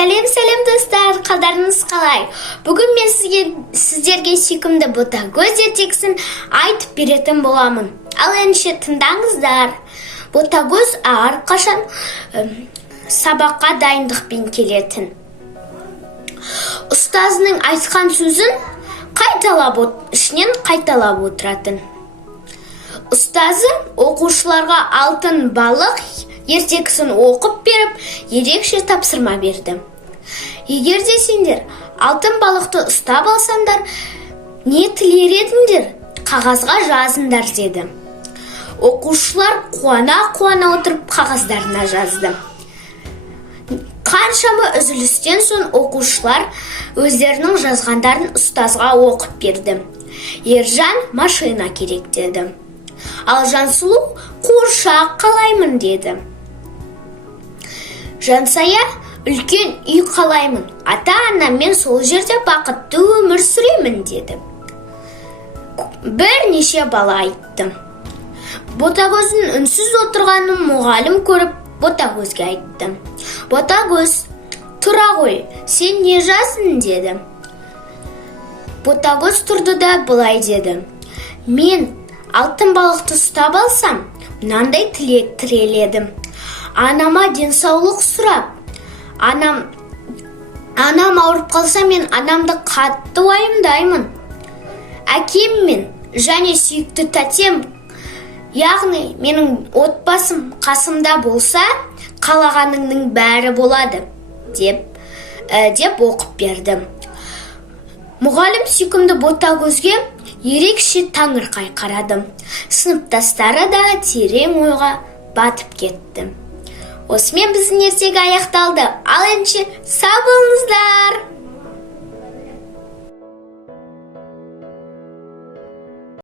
Сәлем достар, қалдарыңыз қалай? Бүгін мен сіздерге сүйкімді ботагөз ертегісін айтып беретін боламын. Ал ендеше тыңдаңыздар. Ботагөз әрқашан сабаққа дайындықпен келетін. Ұстазының айтқан сөзін ішінен қайталап отыратын. Ұстазы оқушыларға алтын балық ертегісін оқып беріп, ерекше тапсырма берді. Егер де сендер алтын балықты ұстап алсаңдар, не тілер едіңдер? Қағазға жазыңдар деді. Оқушылар қуана отырып қағаздарына жазды. Қаншама үзілістен соң оқушылар өздерінің жазғандарын ұстазға оқып берді. Ержан машина керек деді. Ал Жансұлу қуыршақ қалаймын деді. Жансая үлкен үй қалаймын, ата-анаммен сол жерде бақытты өмір сүремін деді. Бірнеше бала айтты. Ботагөздің үнсіз отырғанын мұғалім көріп, Ботагөзге айтты. Ботагөз, тұра ғой, сен не жаздың деді. Ботагөз тұрды да былай деді. Мен алтын балықты ұстап алсам, мынандай тілек тіреледім. Анама денсаулық сұрап, анам ауырып қалса, мен анамды қатты уайымдаймын. Әкем мен және сүйікті тәтем, яғни менің отбасым қасымда болса, қалағаныңның бәрі болады, деп оқып берді. Мұғалім сүйкімді Ботагөзге ерекше таңырқай қарады. Сыныптастары да терең ойға батып кетті. Осымен біздің ертегі аяқталды. Ал ендеше сау